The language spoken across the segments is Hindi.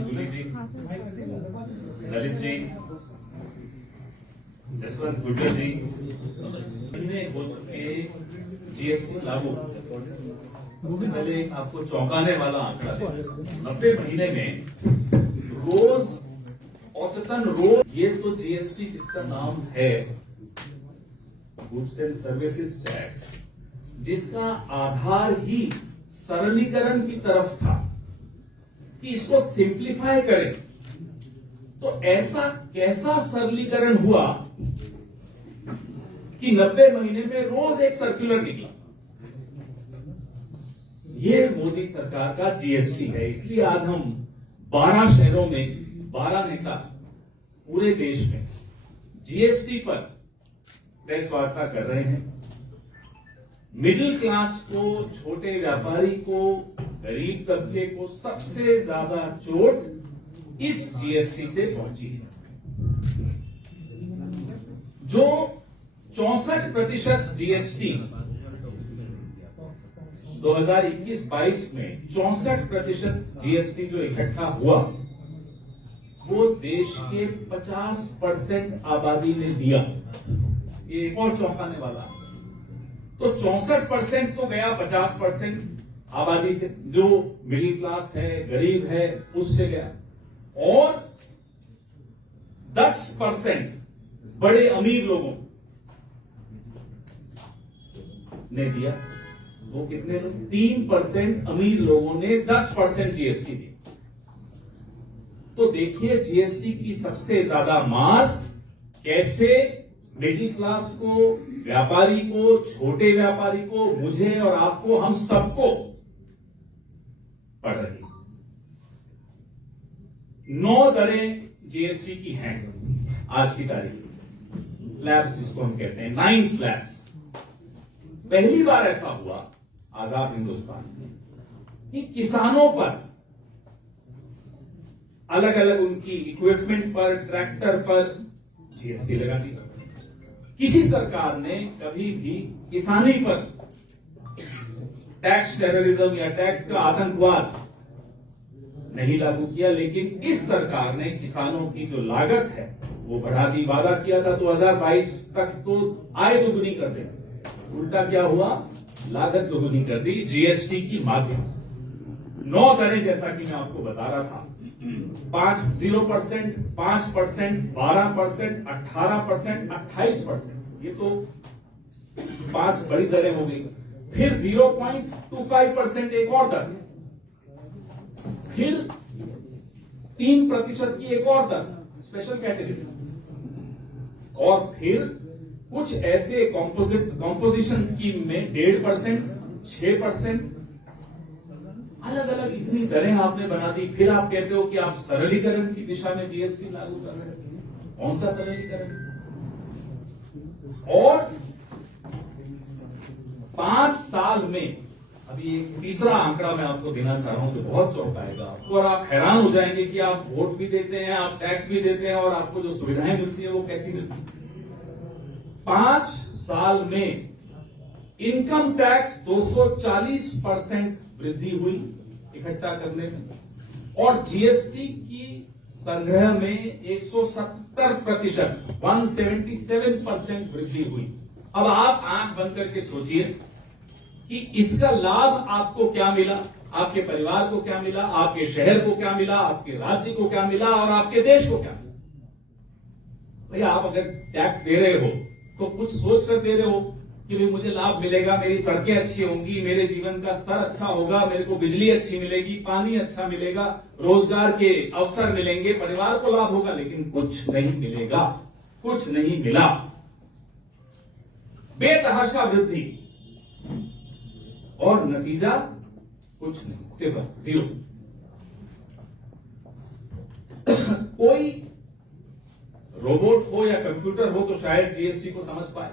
जूली जी, ललित जी, जसवंत गुर्जर जी, इनने हो चुके जीएसटी लागू। सबसे पहले आपको चौंकाने वाला आंकड़ा 90 महीने में रोज औसतन रोज, ये तो जीएसटी जिसका नाम है गुड्स एंड सर्विसेज टैक्स, जिसका आधार ही सरलीकरण की तरफ था कि इसको सिंप्लीफाई करें, तो ऐसा कैसा सरलीकरण हुआ कि 90 महीने में रोज एक सर्कुलर निकला। ये मोदी सरकार का जीएसटी है। इसलिए आज हम 12 शहरों में 12 नेता पूरे देश में जीएसटी पर प्रेस वार्ता कर रहे हैं। मिडिल क्लास को, छोटे व्यापारी को, गरीब तबके को सबसे ज्यादा चोट इस जीएसटी से पहुंची है। जो 64% जीएसटी 2021-22 में 64% जीएसटी जो इकट्ठा हुआ, वो देश के 50% आबादी ने दिया। ये एक और चौंकाने वाला है। तो 64% तो गया 50% आबादी से, जो मिडिल क्लास है, गरीब है, उससे गया, और 10% बड़े अमीर लोगों ने दिया। वो कितने लोग? 3% अमीर लोगों ने 10% जीएसटी दी। तो देखिए जीएसटी की सबसे ज्यादा मार कैसे मिडिल क्लास को, व्यापारी को, छोटे व्यापारी को, मुझे और आपको, हम सबको पड़ रही। 9 दरें जीएसटी की हैं आज की तारीख। स्लैब्स जिसको हम कहते हैं, 9 स्लैब्स। पहली बार ऐसा हुआ आजाद हिंदुस्तान में कि किसानों पर अलग अलग उनकी इक्विपमेंट पर, ट्रैक्टर पर जीएसटी लगा दी। किसी सरकार ने कभी भी किसानी पर टैक्स टेररिज्म या टैक्स का आतंकवाद नहीं लागू किया, लेकिन इस सरकार ने किसानों की जो लागत है वो बढ़ा दी। वादा किया था 2022 तक तो आय दोगुनी कर देंगे, उल्टा क्या हुआ? लागत दोगुनी कर दी जीएसटी की माध्यम से। 9 दरें, जैसा कि मैं आपको बता रहा था, 0%, 5%, 12%, 18%, 28%, ये तो 5 बड़ी दरें हो गई। फिर 0.25% एक और दर, फिर 3% की एक और दर स्पेशल कैटेगरी, और फिर कुछ ऐसे कॉम्पोजिशन स्कीम में 1.5%, 6%, अलग अलग इतनी दरें आपने बना दी। फिर आप कहते हो कि आप सरलीकरण की दिशा में जीएसटी लागू कर रहे हैं। कौन सा सरलीकरण? और 5 साल में, अभी एक तीसरा आंकड़ा मैं आपको देना चाह रहा हूं जो बहुत चौंकाएगा आपको, और आप हैरान हो जाएंगे कि आप वोट भी देते हैं, आप टैक्स भी देते हैं, और आपको जो सुविधाएं मिलती है वो कैसी मिलती है। 5 साल में इनकम टैक्स 240% वृद्धि हुई इकट्ठा करने में, और जीएसटी की संग्रह में 170%, 177% वृद्धि हुई। अब आप आंख बंद करके सोचिए कि इसका लाभ आपको क्या मिला, आपके परिवार को क्या मिला, आपके शहर को क्या मिला, आपके राज्य को क्या मिला, और आपके देश को क्या मिला। भैया, आप अगर टैक्स दे रहे हो तो कुछ सोच कर दे रहे हो कि भाई मुझे लाभ मिलेगा, मेरी सड़कें अच्छी होंगी, मेरे जीवन का स्तर अच्छा होगा, मेरे को बिजली अच्छी मिलेगी, पानी अच्छा मिलेगा, रोजगार के अवसर मिलेंगे, परिवार को लाभ होगा, लेकिन कुछ नहीं मिलेगा, कुछ नहीं मिला। बेतहाशा वृद्धि, और नतीजा कुछ नहीं, सिर्फ 0। कोई रोबोट हो या कंप्यूटर हो तो शायद जीएसटी को समझ पाए।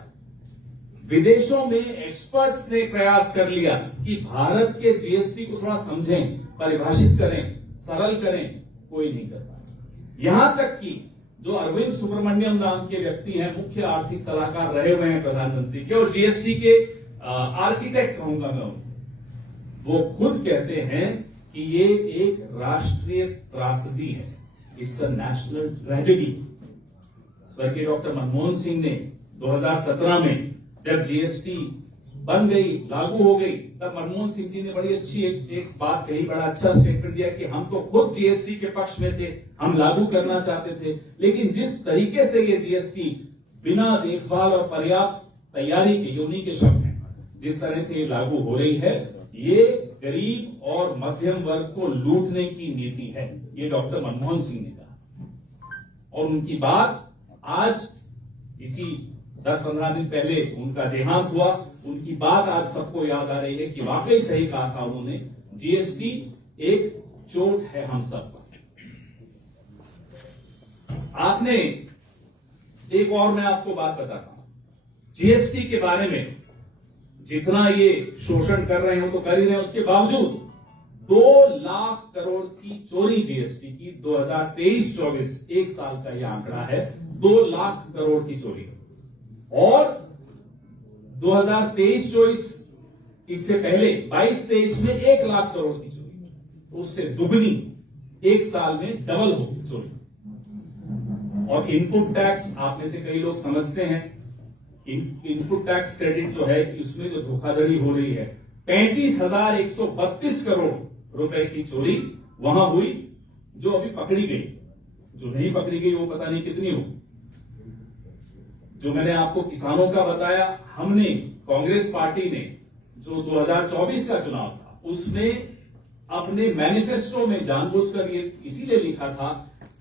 विदेशों में एक्सपर्ट्स ने प्रयास कर लिया कि भारत के जीएसटी को थोड़ा समझें, परिभाषित करें, सरल करें, कोई नहीं कर पाया। यहां तक कि जो अरविंद सुब्रमण्यम नाम के व्यक्ति हैं, मुख्य आर्थिक सलाहकार रहे हुए हैं प्रधानमंत्री के, और जीएसटी के आर्किटेक्ट कहूंगा मैं उनको, वो खुद कहते हैं कि ये एक राष्ट्रीय त्रासदी है, इट्स अ नेशनल ट्रेजेडी। स्वर्गीय डॉक्टर मनमोहन सिंह ने 2017 में जब जीएसटी बन गई, लागू हो गई, तब मनमोहन सिंह जी ने बड़ी अच्छी एक बात कही, बड़ा अच्छा स्टेटमेंट दिया कि हम तो खुद जीएसटी के पक्ष में थे, हम लागू करना चाहते थे, लेकिन जिस तरीके से ये जीएसटी बिना देखभाल और पर्याप्त तैयारी के, योनि के शब्द हैं, जिस तरह से ये लागू हो रही है, ये गरीब और मध्यम वर्ग को लूटने की नीति है, ये डॉक्टर मनमोहन सिंह ने कहा। और उनकी बात आज इसी 10-15 दिन पहले उनका देहांत हुआ, उनकी बात आज सबको याद आ रही है कि वाकई सही कहा था उन्होंने, जीएसटी एक चोट है हम सब पर। आपने एक और मैं आपको बात बताता हूं, जीएसटी के बारे में जितना ये शोषण कर रहे हो तो कर ही रहे, उसके बावजूद 2 लाख करोड़ की चोरी जीएसटी की 2023-24 एक साल का यह आंकड़ा है, 2 लाख करोड़ की चोरी। और 2023-24 इससे पहले 22-23 में 1 लाख करोड़ की चोरी, तो उससे दुगनी एक साल में डबल हो गई चोरी। और इनपुट टैक्स, आप में से कई लोग समझते हैं, इनपुट टैक्स क्रेडिट जो है, उसमें जो धोखाधड़ी हो रही है, 35,132 करोड़ रुपए की चोरी वहां हुई, जो अभी पकड़ी गई। जो नहीं पकड़ी गई वो पता नहीं कितनी हो। जो मैंने आपको किसानों का बताया, हमने, कांग्रेस पार्टी ने जो 2024 का चुनाव था, उसमें अपने मैनिफेस्टो में जानबूझकर ये इसीलिए लिखा था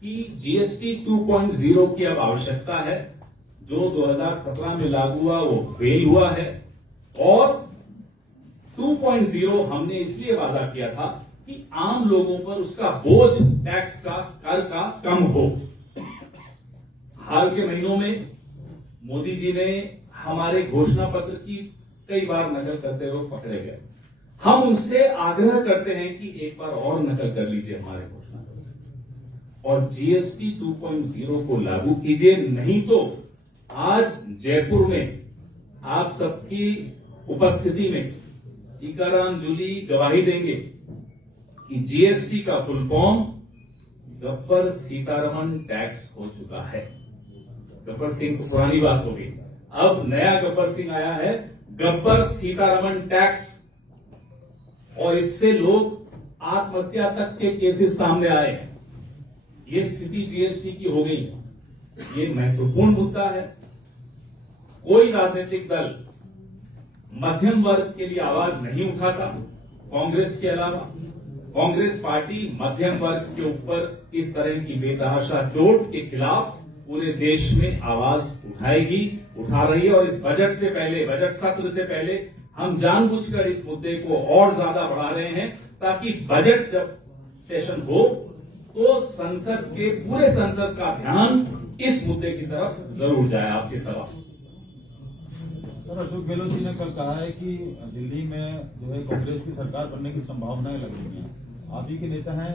कि जीएसटी 2.0 की अब आवश्यकता है। जो 2017 में लागू हुआ वो फेल हुआ है, और 2.0 हमने इसलिए वादा किया था कि आम लोगों पर उसका बोझ, टैक्स का, कर का कम हो। हाल के महीनों में मोदी जी ने हमारे घोषणा पत्र की कई बार नकल करते हुए पकड़े गए। हम उनसे आग्रह करते हैं कि एक बार और नकल कर लीजिए हमारे घोषणा पत्र और जीएसटी 2.0 को लागू कीजिए, नहीं तो आज जयपुर में आप सबकी उपस्थिति में टीकाराम जूली गवाही देंगे कि जीएसटी का full form Gabbar Sitharaman tax हो चुका है। गब्बर सिंह तो पुरानी बात हो गई, अब नया गब्बर सिंह आया है, गब्बर सीतारमण टैक्स। और इससे लोग आत्महत्या तक के केसेस सामने आए हैं। ये स्थिति जीएसटी की हो गई है। ये महत्वपूर्ण मुद्दा है। कोई राजनीतिक दल मध्यम वर्ग के लिए आवाज नहीं उठाता, कांग्रेस के अलावा। कांग्रेस पार्टी मध्यम वर्ग के ऊपर इस तरह की बेतहाशा चोट के खिलाफ पूरे देश में आवाज उठाएगी, उठा रही है। और इस बजट से पहले, बजट सत्र से पहले हम जानबूझकर इस मुद्दे को और ज्यादा बढ़ा रहे हैं, ताकि बजट जब सेशन हो तो संसद के, पूरे संसद का ध्यान इस मुद्दे की तरफ जरूर जाए। आपके सवाल। सर, अशोक गहलोत जी ने कल कहा है कि दिल्ली में जो है कांग्रेस की सरकार बनने की संभावनाएं लग रही हैं। आप ही के नेता हैं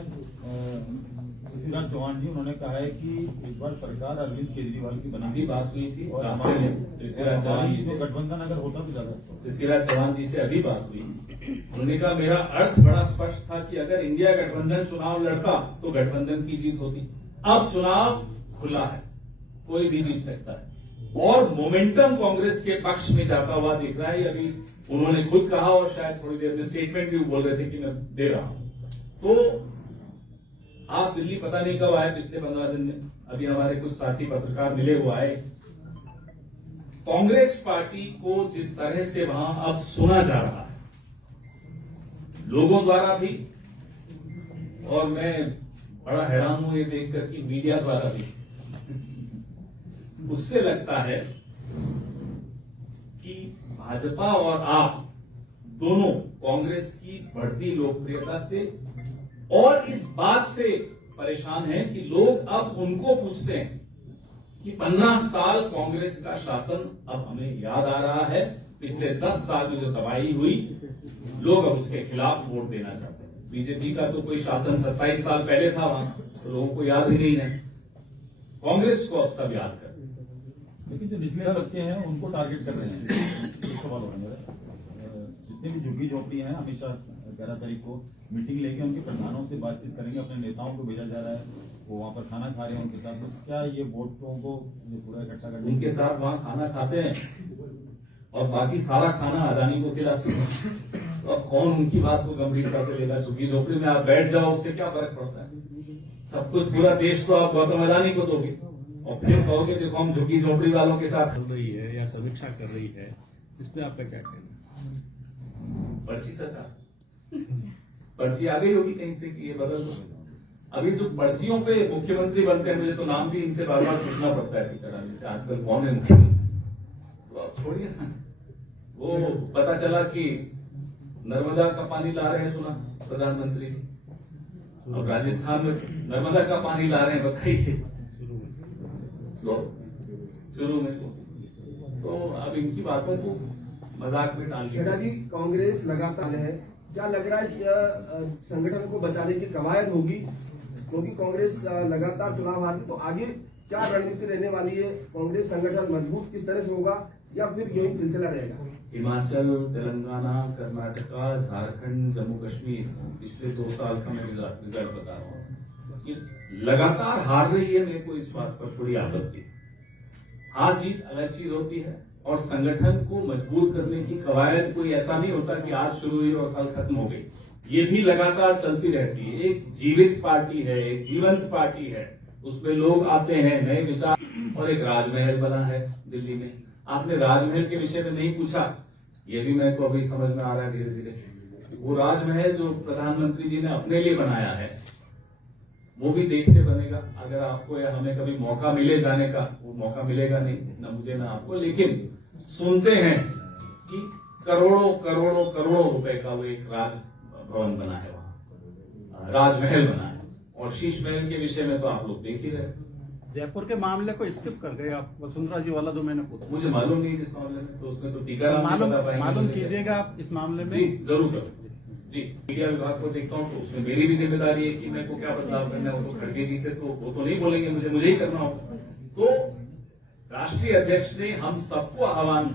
पृथ्वीराज चौहान जी, उन्होंने कहा है कि एक बार सरकार अरविंद केजरीवाल की बनाने की बात हुई थी, और पृथ्वीराज चौहान जी से गठबंधन अगर होता भी ज्यादा। पृथ्वीराज चौहान जी से अभी बात हुई, उन्होंने कहा मेरा अर्थ बड़ा स्पष्ट था कि अगर इंडिया गठबंधन चुनाव लड़ता तो गठबंधन की जीत होती। अब चुनाव खुला है, कोई भी जीत सकता है, और मोमेंटम कांग्रेस के पक्ष में जाता हुआ दिख रहा है। अभी उन्होंने खुद कहा, और शायद थोड़ी देर में स्टेटमेंट भी बोल रहे थे कि मैं दे रहा हूं। तो आप दिल्ली पता नहीं कब आए, पिछले 15 दिन में। अभी हमारे कुछ साथी पत्रकार मिले हुए आए। कांग्रेस पार्टी को जिस तरह से वहां अब सुना जा रहा है, लोगों द्वारा भी, और मैं बड़ा हैरान हूं ये देखकर कि मीडिया द्वारा भी, उससे लगता है कि भाजपा और आप दोनों कांग्रेस की बढ़ती लोकप्रियता से और इस बात से परेशान हैं कि लोग अब उनको पूछते हैं कि 15 साल कांग्रेस का शासन अब हमें याद आ रहा है। पिछले 10 साल में जो तबाही हुई, लोग अब उसके खिलाफ वोट देना चाहते हैं। बीजेपी का तो कोई शासन 27 साल पहले था वहां, तो लोगों को याद ही नहीं है। कांग्रेस को अब सब याद करते हैं। लेकिन जो निचले तबके हैं उनको टारगेट कर रहे हैं। सवाल हो रहा है जितने भी झुग्गी झोपड़ी हैं हमेशा 11 तारीख को मीटिंग लेके उनके प्रधानों से बातचीत करेंगे। अपने नेताओं को भेजा जा रहा है, वो वहाँ पर खाना खा रहे हैं उनके साथ। तो क्या ये वोटों को ये पूरा इकट्ठा करने उनके साथ वहाँ खाना खाते हैं और बाकी सारा खाना अदानी को खिलाते हैं। तो अब कौन उनकी बात को गंभीरता से लेगा? झुग्गी झोपड़ी में आप बैठ जाओ, उससे क्या फर्क पड़ता है? सब कुछ पूरा देश तो आप गौतम अदानी को दोगे और फिर कहोगे देखो हम झुग्गी झोपड़ी वालों के साथ। चल रही है या समीक्षा कर रही है, इस पे आपका क्या कहना है? पर्ची सरकार, पर्ची आ गई होगी कहीं से कि ये बदल दो। अभी जो पर्चियों पे मुख्यमंत्री बनते हैं, मुझे तो नाम भी इनसे बार बार पूछना पड़ता है टीकारानी से, आजकल कौन है मुख्यमंत्री। तो आप छोड़िए ना, वो पता चला कि नर्मदा का पानी ला रहे हैं, सुना प्रधानमंत्री। अब राजस्थान में नर्मदा का पानी ला रहे हैं, बताइए। तो शुरू में तो अब इनकी बातों को मजाक में डाल खेड़ा जी, कांग्रेस लगातार है, क्या लग रहा है इस संगठन को बचाने की कवायद होगी? क्योंकि कांग्रेस लगातार चुनाव हारती, तो आगे क्या रणनीति रहने वाली है? कांग्रेस संगठन मजबूत किस तरह से होगा या फिर यही सिलसिला रहेगा? हिमाचल, तेलंगाना, कर्नाटका, झारखंड, जम्मू कश्मीर, पिछले 2 साल का मैं रिजल्ट बता रहा हूँ कि लगातार हार रही है। मेरे को इस बात पर थोड़ी आपत्ति। हार जीत अलग चीज होती है और संगठन को मजबूत करने की कवायद कोई ऐसा नहीं होता कि आज शुरू हुई और कल खत्म हो गई। ये भी लगातार चलती रहती है। एक जीवित पार्टी है, एक जीवंत पार्टी है, उसमें लोग आते हैं, नए विचार। और एक राजमहल बना है दिल्ली में। आपने राजमहल के विषय में नहीं पूछा, ये भी मेरे को अभी समझ में आ रहा है धीरे धीरे। वो राजमहल जो प्रधानमंत्री जी ने अपने लिए बनाया है, वो भी देखते बनेगा। अगर आपको या हमें कभी मौका मिले जाने का, वो मौका मिलेगा नहीं, न मुझे न आपको, लेकिन सुनते हैं कि करोड़ों करोड़ों करोड़ों रुपए का वो एक राज भवन बना है, वहां राजमहल बना है। और शीश महल के विषय में तो आप लोग देख ही रहे। जयपुर के मामले को स्किप कर गए आप, वसुंधरा जी वाला जो मैंने पूछा। मुझे मालूम नहीं जिस मामले में, तो उसमें तो टीकाराम नहीं बता पाएंगे। मालूम कीजिएगा आप इस मामले में। जी जरूर करो जी। मीडिया विभाग को देखता हूँ तो उसमें मेरी भी जिम्मेदारी है कि मेरे को क्या बदलाव करना है। वो तो खड़गे जी से तो वो तो नहीं बोलेंगे, मुझे ही करना होगा। तो राष्ट्रीय अध्यक्ष ने हम सबको आह्वान